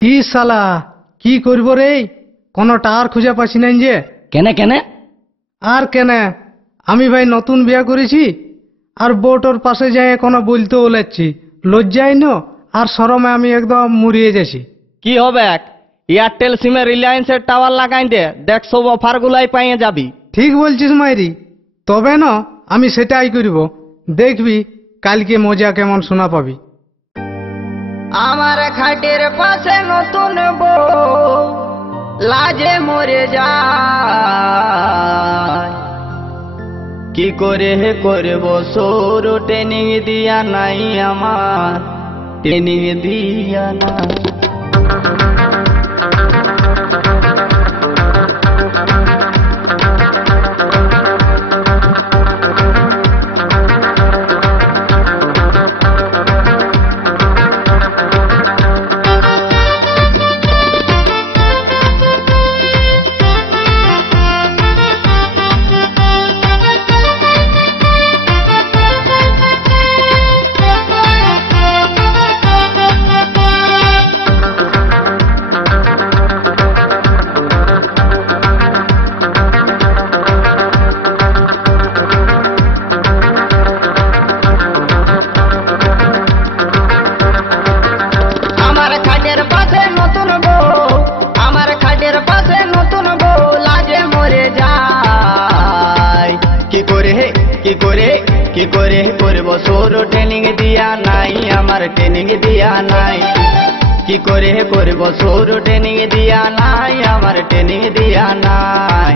কি শালা কি করব রে, কোনো টার খুঁজে পাচ্ছি না যে। কেনে কেনে? আর কেনে, আমি ভাই নতুন বিয়ে করেছি, আর বউটোর পাশে যাই কোনো বলতেও লাগছি, লজ্জায় ন আর শরমে আমি একদম মুড়িয়ে যাচ্ছি। কি হবে, এয়ারটেল সিমে রিলায়েন্সের টাওয়ার লাগাই দে, দেখ সব অফার গুলাই পাইয়ে যাবি। ঠিক বলছিস মাইরি, তবে না আমি সেটাই করব, দেখবি কালকে মজা কেমন শোনা পাবি। আমার খাটের পাশে নতুন বউ লাজে মরে যায়, কি করে করব সৌর ট্রেনিং দিয়া নাই আমার, ট্রেনিং দিয়া নাই। কি করে করব সৌর ট্রেনিং দিয়া নাই আমার, ট্রেনিং দিয়া নাই। কি করে করব সৌর ট্রেনিং দিয়া নাই আমার, ট্রেনিং দিয়া নাই।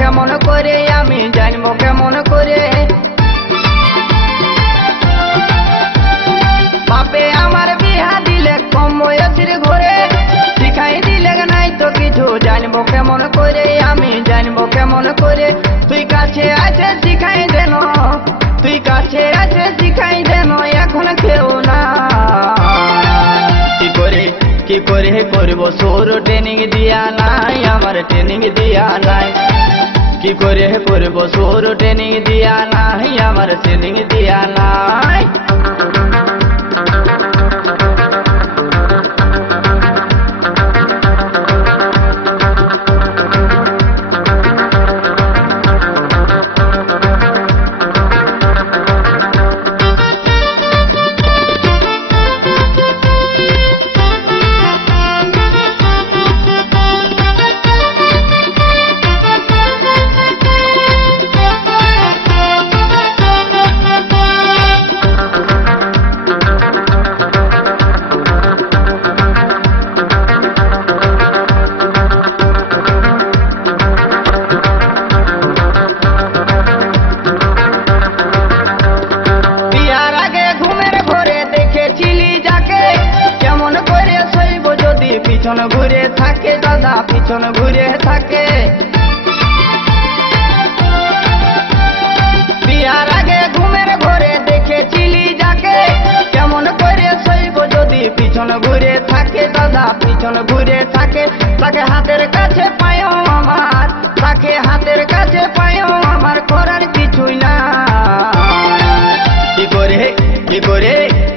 কেমন করে আমি জানবো কেমন করে, বাপে আমার বিহা দিলে কম বয়সের ঘরে, শিখাই দিলে নাই তো কিছু জানবো কেমন করে, আমি জানবো কেমন করে। তুই কাছে আছে শিখাই দেন, তুই কাছে আছে শিখাই দেন, এখন কেউ না। কি করে করব সৌর ট্রেনিং দিয়া নাই আমার, ট্রেনিং দিয়া নাই। কি করে করব সৌর ট্রেনিং দিয়া নাই আমার, ট্রেনিং দিয়া নাই। পিছন ঘুরে থাকে দাদা, পিছন ঘুরে থাকে। বিয়ার আগে ঘুমের ঘরে দেখেছিলি যাকে, কেমন করে সইব যদি পিছন ঘুরে থাকে দাদা, পিছন ঘুরে থাকে। তাকে হাতের কাছে পায়ও আমার, তাকে হাতের কাছে পায়ও আমার, করার কিছুই না।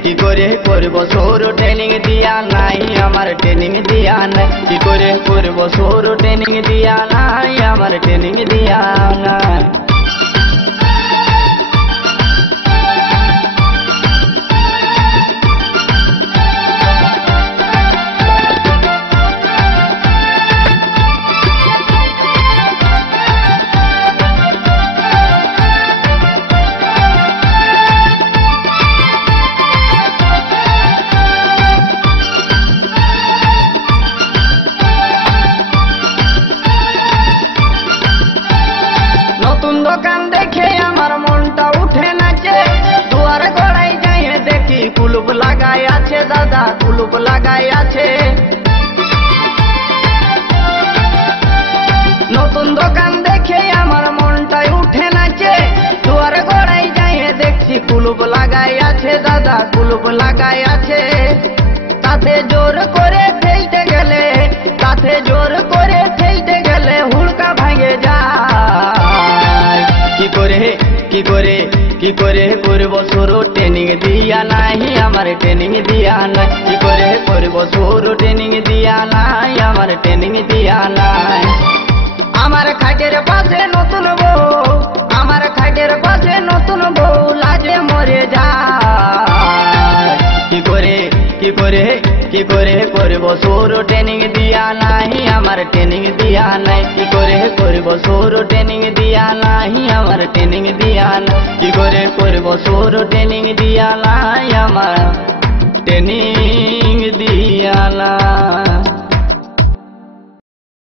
কি করে করব সৌর ট্রেনিং দিয়া নাই আমার, ট্রেনিং দিয়া নাই। কি করে করব সৌর ট্রেনিং দিয়া নাই আমার, ট্রেনিং দিয়া নাই। কুলুপ লাগাই আছে। নতুন দোকান দেখে আমার মনটাই উঠে নাচে, দুয়ার গড়াই যাইয়ে দেখছি কুলুপ লাগাই আছে, দাদা কুলুপ লাগাই আছে। তাতে জোর করে ঠেলতে গেলে, তাতে জোর করে ঠেলতে গেলে হুড়কা ভাঙে যায়। কি করে কি করে কি করে করব শুরু, ট্রেনিং দিয়া নাই আমার, ট্রেনিং দিয়া নাই। কি করে করব শুরু, ট্রেনিং দিয়া নাই আমার, ট্রেনিং দিয়া নাই। আমার খাটের পাশে নতুন বউ, আমার খাটের পাশে নতুন বউ লাজে মরে যায়। কি করে কি করে কি করে করব শুরু, ট্রেনিং দিয়া নাই আমার, ট্রেনিং দিয়া নাই। কি করে করব শুরু, ট্রেনিং দিয়া নাই আমার, ট্রেনিং দিয়া নাই। কি করে করব শুরু, ট্রেনিং দিয়া নাই আমার।